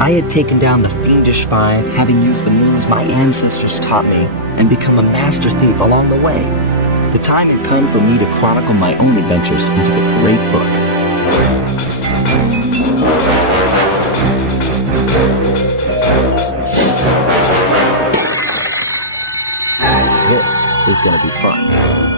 I had taken down the Fiendish Five, having used the moves my ancestors taught me, and become a master thief along the way. The time had come for me to chronicle my own adventures into the great book. This is gonna be fun.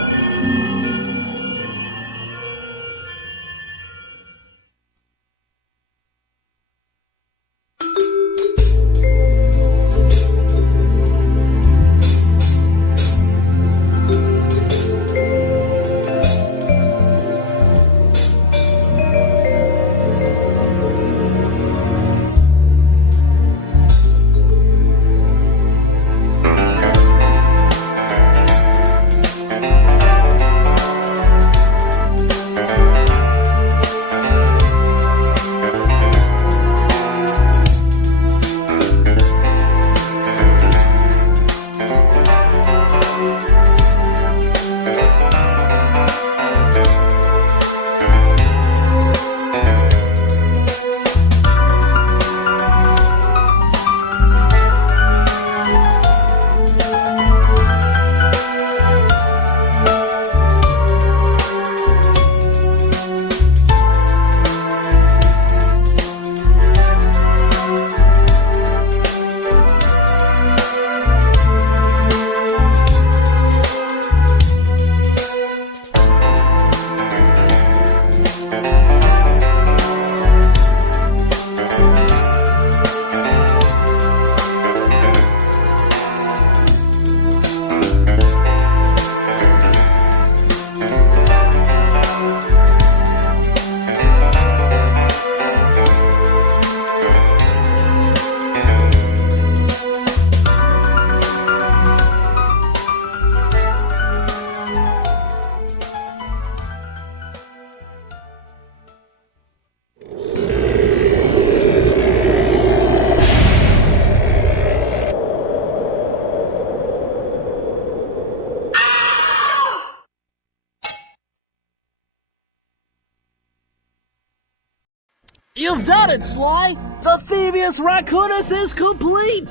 You've done it, Sly! The Thievius Raccoonus is complete!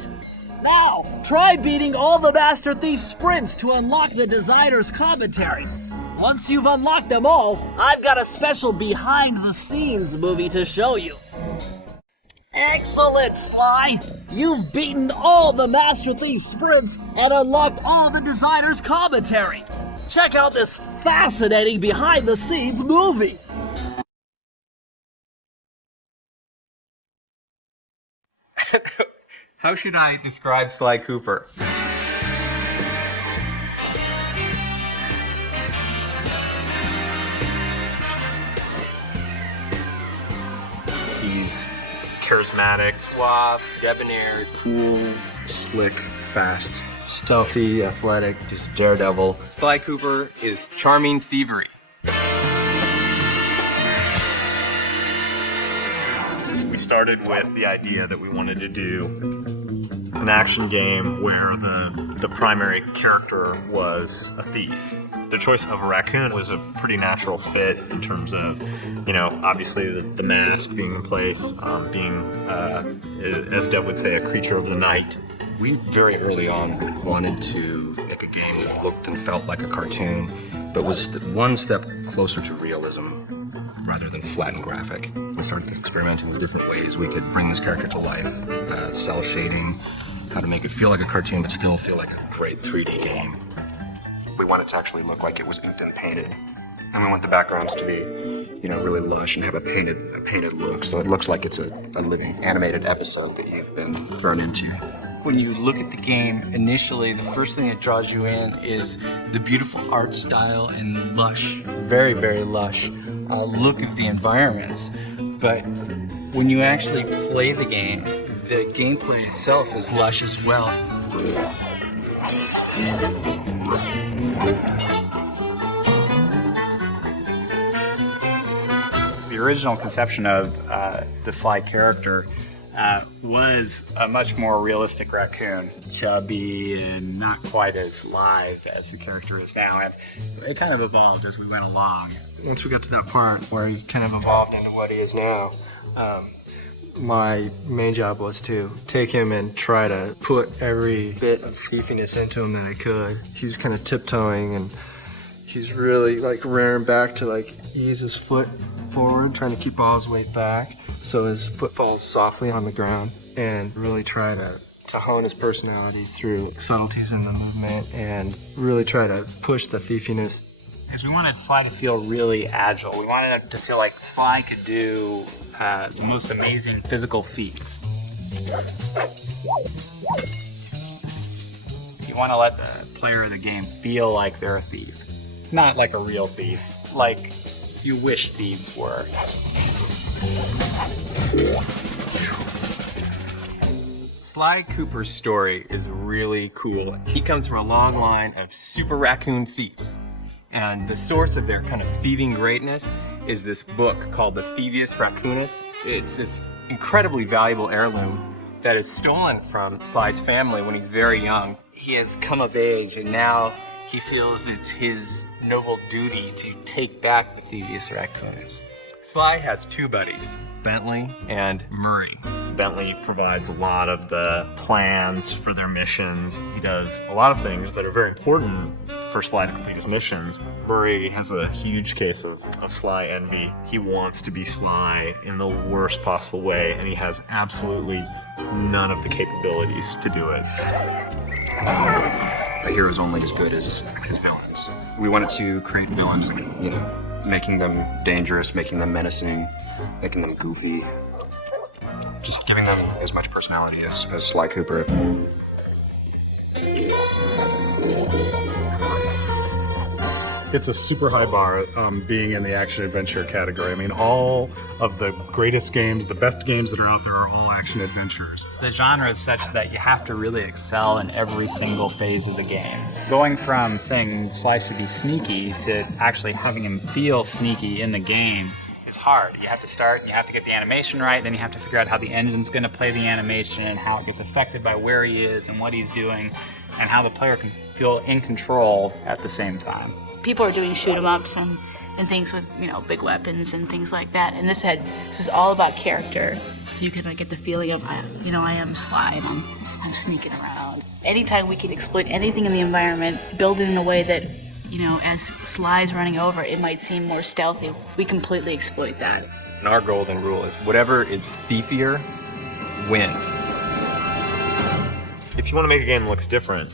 Now, try beating all the Master Thief sprints to unlock the designer's commentary. Once you've unlocked them all, I've got a special behind-the-scenes movie to show you. Excellent, Sly! You've beaten all the Master Thief sprints and unlocked all the designer's commentary. Check out this fascinating behind-the-scenes movie. How should I describe Sly Cooper? He's charismatic, suave, debonair, cool, slick, fast, stealthy, athletic, just daredevil. Sly Cooper is charming thievery. We started with the idea that we wanted to do an action game where the primary character was a thief. The choice of a raccoon was a pretty natural fit in terms of, obviously the mask being in place, being, as Dev would say, a creature of the night. We very early on wanted to make a game that looked and felt like a cartoon, but was one step closer to realism rather than flat and graphic. We started experimenting with different ways we could bring this character to life, cell shading, how to make it feel like a cartoon but still feel like a great 3D game. We want it to actually look like it was inked and painted. And we want the backgrounds to be, really lush and have a painted look, so it looks like it's a living animated episode that you've been thrown into. When you look at the game, initially, the first thing that draws you in is the beautiful art style and lush, very, very lush look of the environments. But when you actually play the gameplay itself is lush as well. The original conception of the Sly character was a much more realistic raccoon, chubby and not quite as live as the character is now, and it kind of evolved as we went along. Once we got to that part where he kind of evolved into what he is now, my main job was to take him and try to put every bit of thiefiness into him that I could. He was kind of tiptoeing, and he's really rearing back to ease his foot forward, trying to keep all his weight back so his foot falls softly on the ground, and really try to hone his personality through subtleties in the movement and really try to push the thiefiness. Because we wanted Sly to feel really agile. We wanted it to feel like Sly could do the most amazing physical feats. You want to let the player of the game feel like they're a thief. Not like a real thief, like you wish thieves were. Sly Cooper's story is really cool. He comes from a long line of super raccoon thieves. And the source of their kind of thieving greatness is this book called the Thievius Raccoonus. It's this incredibly valuable heirloom that is stolen from Sly's family when he's very young. He has come of age, and now he feels it's his noble duty to take back the Thievius Raccoonus. Sly has two buddies, Bentley and Murray. Bentley provides a lot of the plans for their missions. He does a lot of things that are very important for Sly to complete his missions. Murray has a huge case of Sly envy. He wants to be Sly in the worst possible way, and he has absolutely none of the capabilities to do it. A hero's only as good as his villains. We wanted to create villains, making them dangerous, making them menacing, making them goofy. Just giving them as much personality as Sly Cooper. It's a super high bar being in the action-adventure category. I mean, all of the greatest games, the best games that are out there are all action-adventures. The genre is such that you have to really excel in every single phase of the game. Going from saying Sly should be sneaky to actually having him feel sneaky in the game is hard. You have to start, and you have to get the animation right, then you have to figure out how the engine's going to play the animation, how it gets affected by where he is and what he's doing, and how the player can feel in control at the same time. People are doing shoot 'em ups, and and things with, big weapons and things like that. And this is all about character, so you can get the feeling of, I am Sly and I'm sneaking around. Anytime we can exploit anything in the environment, build it in a way that, as Sly's running over, it might seem more stealthy. We completely exploit that. And our golden rule is whatever is thiefier wins. If you want to make a game that looks different,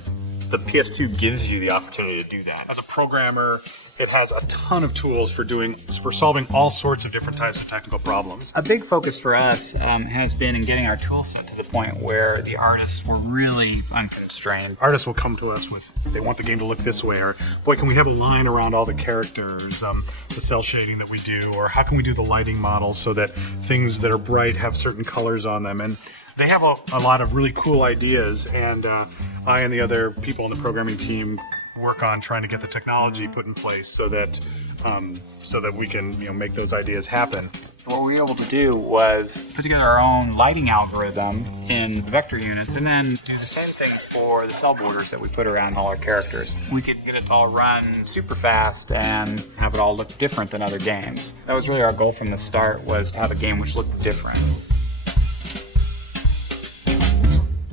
the PS2 gives you the opportunity to do that. As a programmer, it has a ton of tools for solving all sorts of different types of technical problems. A big focus for us has been in getting our tool set to the point where the artists were really unconstrained. Artists will come to us with, they want the game to look this way, or boy, can we have a line around all the characters, the cell shading that we do, or how can we do the lighting models so that things that are bright have certain colors on them. And they have a lot of really cool ideas, and I and the other people on the programming team work on trying to get the technology put in place so that we can make those ideas happen. What we were able to do was put together our own lighting algorithm in vector units and then do the same thing for the cell borders that we put around all our characters. We could get it to all run super fast and have it all look different than other games. That was really our goal from the start, was to have a game which looked different.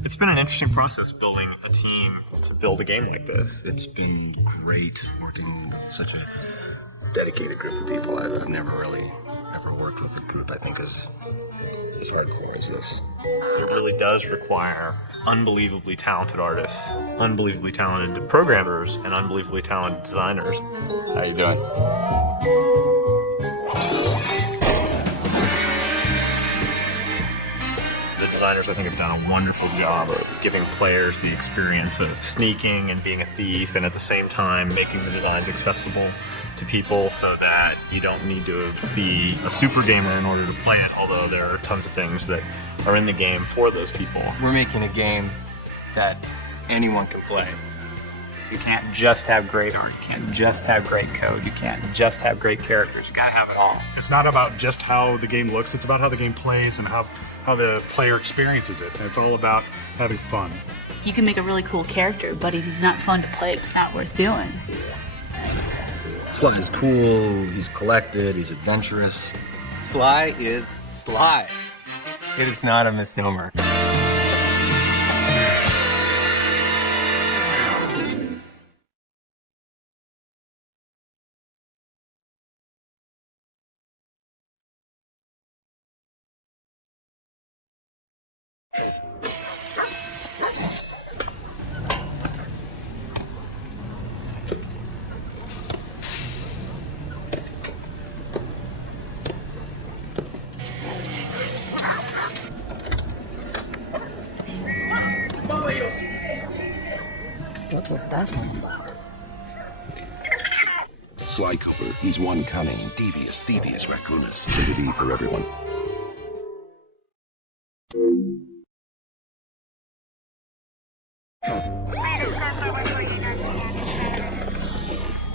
It's been an interesting process building a team to build a game like this. It's been great working with such a dedicated group of people. I've never really ever worked with a group I think as hardcore as this. It really does require unbelievably talented artists, unbelievably talented programmers, and unbelievably talented designers. How you doing? The designers, I think, have done a wonderful job of giving players the experience of sneaking and being a thief, and at the same time making the designs accessible to people so that you don't need to be a super gamer in order to play it, although there are tons of things that are in the game for those people. We're making a game that anyone can play. You can't just have great art, you can't just have great code, you can't just have great characters, you gotta have it all. It's not about just how the game looks, it's about how the game plays and how the player experiences it. And it's all about having fun. You can make a really cool character, but if he's not fun to play, it's not worth doing. Sly's cool, he's collected, he's adventurous. Sly is Sly. It is not a misnomer. What was that all about? Sly Cooper, he's one cunning, devious Thievius Raccoonus. Rated E for everyone.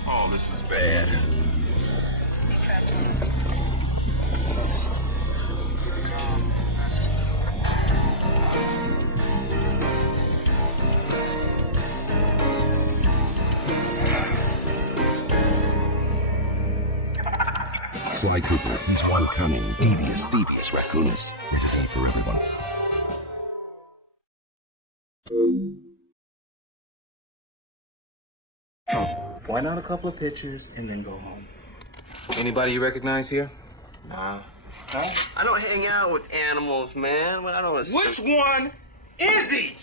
Oh, this is bad. Sly Cooper, he's one cunning, devious Thievius Raccoonus. Rated E for everyone. Point out a couple of pictures and then go home. Anybody you recognize here? Nah. I don't hang out with animals, man. I don't. Which one is he?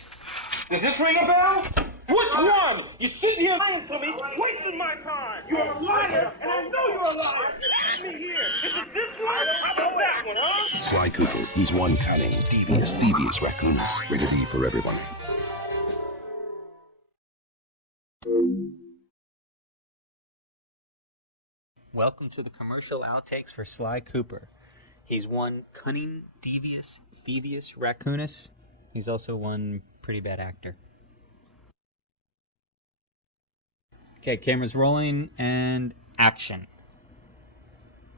Does this ring a bell? Which one? You're sitting here lying to me, wasting my time. You're a liar, and I know you're a liar. Let me here. Is it this one? How about that one, huh? Sly Cooper, he's one cunning, devious Thievius Raccoonus. Rated E for everyone. Welcome to the commercial outtakes for Sly Cooper. He's one cunning, devious Thievius Raccoonus. He's also one pretty bad actor. Okay, cameras rolling and action.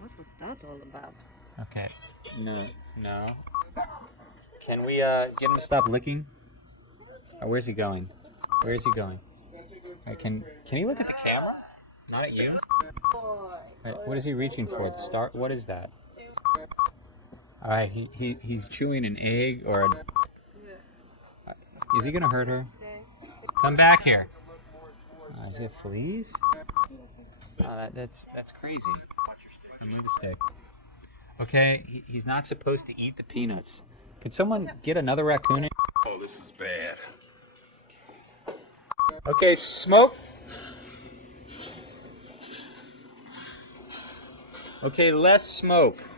What was that all about? Okay. No. Can we get him to stop licking? Or where's he going? Can he look at the camera? Not at you? What is he reaching for? The star? What is that? All right, he's chewing an egg or a... Is he gonna hurt her? Come back here. Is it fleas? Oh, that's crazy. Remove the stick. Okay, he's not supposed to eat the peanuts. Could someone get another raccoon in? Oh, this is bad. Okay, smoke. Okay, less smoke.